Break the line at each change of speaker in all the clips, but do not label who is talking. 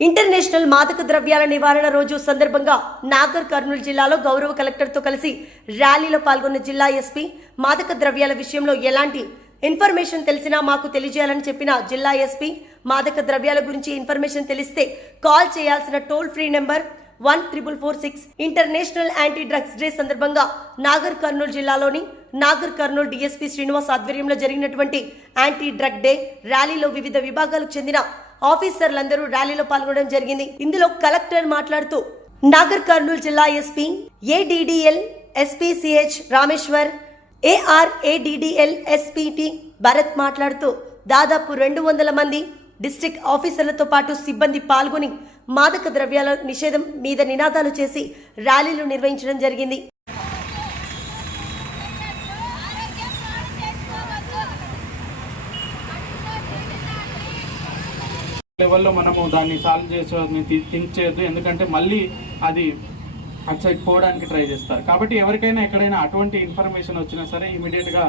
International మాదక ద్రవ్యాల నివారణ రోజు సందర్భంగా నాగర్ కర్నూలు జిల్లాలో గౌరవ కలెక్టర్తో కలిసి ర్యాలీలో పాల్గొన్న జిల్లా ఎస్పీ మాదక ద్రవ్యాల విషయంలో ఎలాంటి ఇన్ఫర్మేషన్ తెలిసినా మాకు తెలియజేయాలని చెప్పిన జిల్లా ఎస్పీ మాదక ద్రవ్యాల గురించి ఇన్ఫర్మేషన్ తెలిస్తే కాల్ చేయాల్సిన toll free number one triple four six international anti drugs day సందర్భంగా నాగర్ కర్నూలు జిల్లాలోని నాగర్ కర్నూలు డిఎస్పీ శ్రీనివాస్ ఆధ్వర్యంలో జరిగినటువంటి యాంటీ డ్రగ్ డే ర్యాలీలో వివిధ విభాగాలకు చెందిన ఆఫీసర్లందరూ ర్యాలీలో పాల్గొనడం జరిగింది. ఇందులో కలెక్టర్ మాట్లాడుతూ నాగర్ కర్నూలు జిల్లా SP ADDL SPCH Rameshwar ARADDL SPT Bharat మాట్లాడుతూ దాదాపు రెండు వందల మంది డిస్ట్రిక్ట్ ఆఫీసర్లతో పాటు సిబ్బంది పాల్గొని మాదక ద్రవ్యాల నిషేధం మీద నినాదాలు చేసి ర్యాలీలు నిర్వహించడం జరిగింది.
లెవెల్లో మనము దాన్ని సాల్వ్ చేసేది థింక్ చేయొద్దు ఎందుకంటే మళ్ళీ అది అటు సైడ్ పోవడానికి ట్రై చేస్తారు. కాబట్టి ఎవరికైనా ఎక్కడైనా అటువంటి ఇన్ఫర్మేషన్ వచ్చినా సరే ఇమీడియట్గా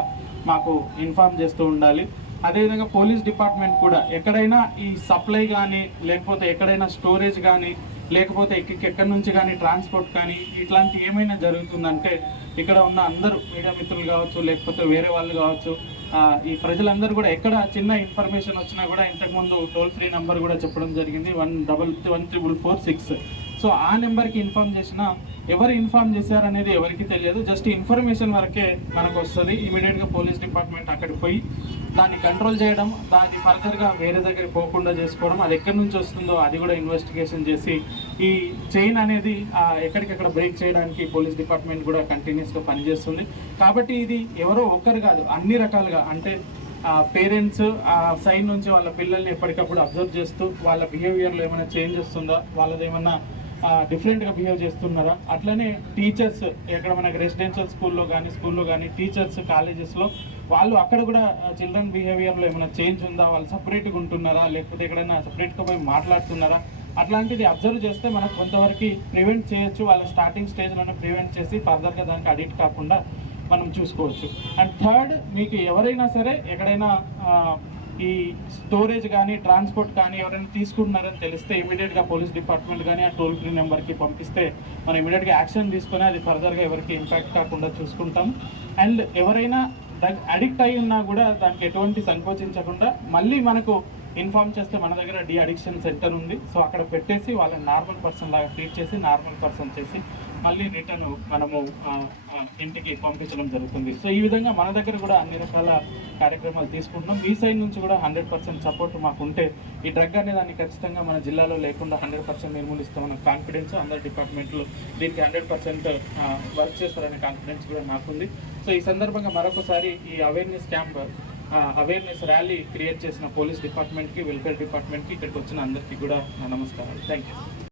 మాకు ఇన్ఫార్మ్ చేస్తూ ఉండాలి. అదేవిధంగా పోలీస్ డిపార్ట్మెంట్ కూడా ఎక్కడైనా ఈ సప్లై కానీ లేకపోతే ఎక్కడైనా స్టోరేజ్ కానీ లేకపోతే ఎక్క- ఎక్కడి నుంచి కానీ ట్రాన్స్పోర్ట్ కానీ ఇట్లాంటి ఏమైనా జరుగుతుందంటే ఇక్కడ ఉన్న అందరూ మీడియా మిత్రులు కావచ్చు లేకపోతే వేరే వాళ్ళు కావచ్చు ఈ ప్రజలందరూ కూడా ఎక్కడ చిన్న ఇన్ఫర్మేషన్ వచ్చినా కూడా ఇంతకుముందు టోల్ ఫ్రీ నెంబర్ కూడా చెప్పడం జరిగింది. One double one triple four six. So ఆ నెంబర్కి ఇన్ఫార్మ్ చేసినా ఎవరు ఇన్ఫార్మ్ చేశారనేది ఎవరికి తెలియదు. జస్ట్ ఇన్ఫర్మేషన్ వరకే మనకు వస్తుంది ఇమీడియట్గా పోలీస్ డిపార్ట్మెంట్ అక్కడికి పోయి దాన్ని కంట్రోల్ చేయడం దాన్ని ఫర్దర్గా వేరే దగ్గరికి పోకుండా చేసుకోవడం అది ఎక్కడి నుంచి వస్తుందో అది కూడా ఇన్వెస్టిగేషన్ చేసి ఈ చైన్ అనేది ఎక్కడికెక్కడ ఎక్కడికక్కడ బ్రేక్ చేయడానికి పోలీస్ డిపార్ట్మెంట్ కూడా కంటిన్యూస్గా పనిచేస్తుంది. కాబట్టి ఇది ఎవరో ఒక్కరు కాదు అన్ని రకాలుగా అంటే పేరెంట్స్ ఆ సైడ్ నుంచి వాళ్ళ పిల్లల్ని ఎప్పటికప్పుడు అబ్జర్వ్ చేస్తూ వాళ్ళ బిహేవియర్లో ఏమైనా చేంజ్ వస్తుందా వాళ్ళది ఏమన్నా డిఫరెంట్గా బిహేవ్ చేస్తున్నారా? అట్లనే టీచర్స్ ఎక్కడ మనకి రెసిడెన్షియల్ స్కూల్లో కానీ స్కూల్లో కానీ టీచర్స్ కాలేజెస్లో వాళ్ళు అక్కడ కూడా చిల్డ్రన్ బిహేవియర్లో ఏమైనా చేంజ్ ఉందా? వాళ్ళు సపరేట్గా ఉంటున్నారా? లేకపోతే ఎక్కడైనా సపరేట్గా పోయి మాట్లాడుతున్నారా? అట్లాంటిది అబ్జర్వ్ చేస్తే మనకు కొంతవరకు ప్రివెంట్ చేయొచ్చు. వాళ్ళ స్టార్టింగ్ స్టేజ్లోనే ప్రివెంట్ చేసి ఫర్దర్గా దానికి అడిక్ట్ కాకుండా మనం చూసుకోవచ్చు. అండ్ థర్డ్ మీకు ఎవరైనా సరే ఎక్కడైనా ఈ స్టోరేజ్ కానీ ట్రాన్స్పోర్ట్ కానీ ఎవరైనా తీసుకుంటున్నారని తెలిస్తే ఇమీడియట్గా పోలీస్ డిపార్ట్మెంట్ కానీ ఆ టోల్ ఫ్రీ నెంబర్కి పంపిస్తే మనం ఇమీడియట్గా యాక్షన్ తీసుకొని అది ఫర్దర్గా ఎవరికి ఇంపాక్ట్ కాకుండా చూసుకుంటాం. అండ్ ఎవరైనా దానికి అడిక్ట్ అయి ఉన్నా కూడా దానికి ఎటువంటి సంకోచించకుండా మళ్ళీ మనకు ఇన్ఫార్మ్ చేస్తే మన దగ్గర డి అడిక్షన్ సెంటర్ ఉంది. సో అక్కడ పెట్టేసి వాళ్ళని నార్మల్ పర్సన్ లాగా ట్రీట్ చేసి నార్మల్ పర్సన్ చేసి మళ్ళీ రిటర్న్ మనము ఇంటికి పంపించడం జరుగుతుంది. సో ఈ విధంగా మన దగ్గర కూడా అన్ని రకాల కార్యక్రమాలు తీసుకుంటున్నాం. మీ సైడ్ నుంచి కూడా హండ్రెడ్ పర్సెంట్ సపోర్ట్ మాకు ఉంటే ఈ డ్రగ్ అనే దాన్ని ఖచ్చితంగా మన జిల్లాలో లేకుండా హండ్రెడ్ పర్సెంట్ నిర్మూలిస్తామన్న కాన్ఫిడెన్స్ అందరి డిపార్ట్మెంట్లు దీనికి హండ్రెడ్ పర్సెంట్ వర్క్ చేస్తారనే కాన్ఫిడెన్స్ కూడా నాకుంది. సో ఈ సందర్భంగా మరొకసారి ఈ awareness camp awareness rally create చేసిన పోలీస్ డిపార్ట్మెంట్కి వెల్ఫేర్ డిపార్ట్మెంట్కి ఇక్కడికి వచ్చిన అందరికీ కూడా నమస్కారాలు. Thank you